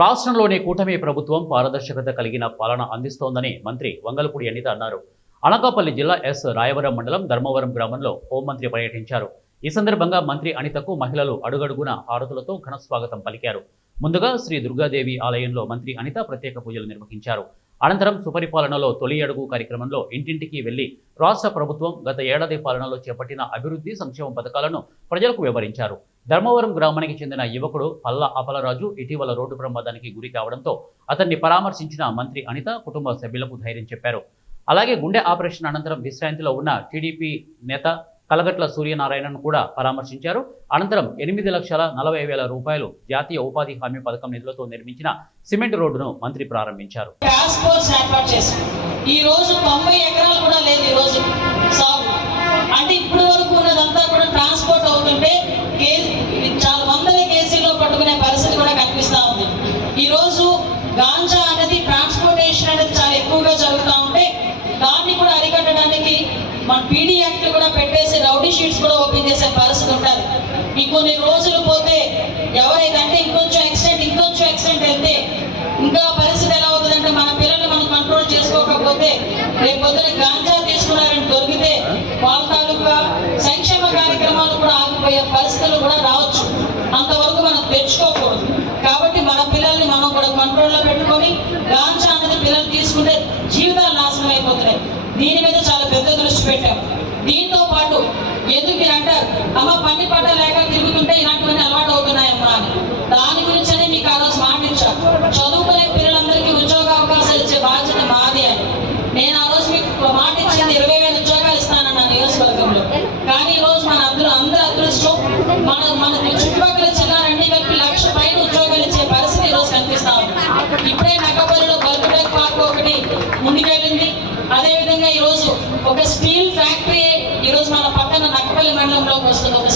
రాష్ట్రంలోని కూటమి ప్రభుత్వం పారదర్శకత కలిగిన పాలన అందిస్తోందని మంత్రి వంగలపూడి అనిత అన్నారు. అనకాపల్లి జిల్లా ఎస్ రాయవరం మండలం ధర్మవరం గ్రామంలో హోంమంత్రి పర్యటించారు. ఈ సందర్భంగా మంత్రి అనితకు మహిళలు అడుగడుగున హారతులతో ఘన స్వాగతం పలికారు. ముందుగా శ్రీ దుర్గాదేవి ఆలయంలో మంత్రి అనిత ప్రత్యేక పూజలు నిర్వహించారు. అనంతరం సుపరిపాలనలో తొలి అడుగు కార్యక్రమంలో ఇంటింటికి వెళ్లి రాష్ట్ర ప్రభుత్వం గత ఏడాది పాలనలో చేపట్టిన అభివృద్ధి సంక్షేమ పథకాలను ప్రజలకు వివరించారు. ధర్మవరం గ్రామానికి చెందిన యువకుడు పల్లా అపలరాజు ఇటీవల రోడ్డు ప్రమాదానికి గురి కావడంతో అతన్ని పరామర్శించిన మంత్రి అనిత కుటుంబ సభ్యులకు ధైర్యం చెప్పారు. అలాగే గుండె ఆపరేషన్ అనంతరం విశ్రాంతిలో ఉన్న టీడీపీ నేత కలగట్ల సూర్యనారాయణను కూడా పరామర్శించారు. అనంతరం 8,40,000 రూపాయలు జాతీయ ఉపాధి హామీ పథకం నిధులతో నిర్మించిన సిమెంట్ రోడ్డును మంత్రి ప్రారంభించారు. ఈ రోజు 90 ఎకరాలు కూడా లేదు. ఈ రోజు సాగు అంటే ఇప్పటి వరకు ఉన్నదంతా కూడా ట్రాన్స్పోర్ట్ అవుతుంటే చాలా వందల కేజీలో పట్టుకునే పరిస్థితి కూడా కనిపిస్తా ఉంది. ఈ రోజు గాంజా అనేది ట్రాన్స్పోర్టేషన్ అనేది చాలా ఎక్కువగా జరుగుతూ ఉంటే దాన్ని కూడా అరికట్టడానికి మన పీడీ యాక్ట్ కూడా పెట్టేసి రౌడీ షీట్స్ కూడా ఓపెన్ చేసే పరిస్థితి ఉంటుంది. ఇంకొన్ని రోజులు పోతే ఎవరైతే అంటే ఇంకొంచెం ఎక్స్టెంట్ వెళ్తే ఇంకా పరిస్థితి ఎలా అవుతుందంటే మన పిల్లలు మనం కంట్రోల్ చేసుకోకపోతే రేపు పొద్దున గాంజా తీసుకున్నారని దొరికితే వాళ్ళ తాలూకా సంక్షేమ కార్యక్రమాలు కూడా ఆగిపోయే పరిస్థితులు కూడా రావచ్చు. అంతవరకు మనం తెచ్చుకోకూడదు. కాబట్టి మన పిల్లల్ని మనం కూడా కంట్రోల్లో పెట్టుకొని గాంజా అనేది పిల్లలు తీసుకుంటే జీవితాలు నాశనం అయిపోతున్నాయి. దీని మీద చాలా పెద్ద దృష్టి పెట్టాం. దీంతో పాటు ఎందుకు మీరు అంటారు అమ్మ పని పట్ట లేక తిరుగుతుంటే ఇలాంటివన్నీ అలవాటు అవుతున్నాయమ్మా అని, దాని గురించనే మీకు ఆ రోజు మాటించాను. చదువుకునే పిల్లలందరికీ ఉద్యోగ అవకాశాలు ఇచ్చే బాధ్యత మాది అని. నేను ఆ రోజు మీకు మాట ఇచ్చింది 20,000 ఉద్యోగాలు ఇస్తానన్న నియోజకవర్గంలో. కానీ ఈ రోజు మన అందరూ అదృష్టం మన చుట్టుపక్కల జిల్లాలన్నీ కలిపి 1,00,000 పైన ఉద్యోగాలు ఇచ్చే పరిస్థితి ఈ రోజు కనిపిస్తా ఉంది. ఇప్పుడే నక్కపల్లిలో బల్బుటెక్ పార్క్ ఒకటి ముందుకెళ్ళింది. అదేవిధంగా ఈరోజు ఒక స్టీల్ ఫ్యాక్టరీ ఈరోజు మన పక్కన నక్కపల్లి మండలంలోకి వస్తుంది. ఒక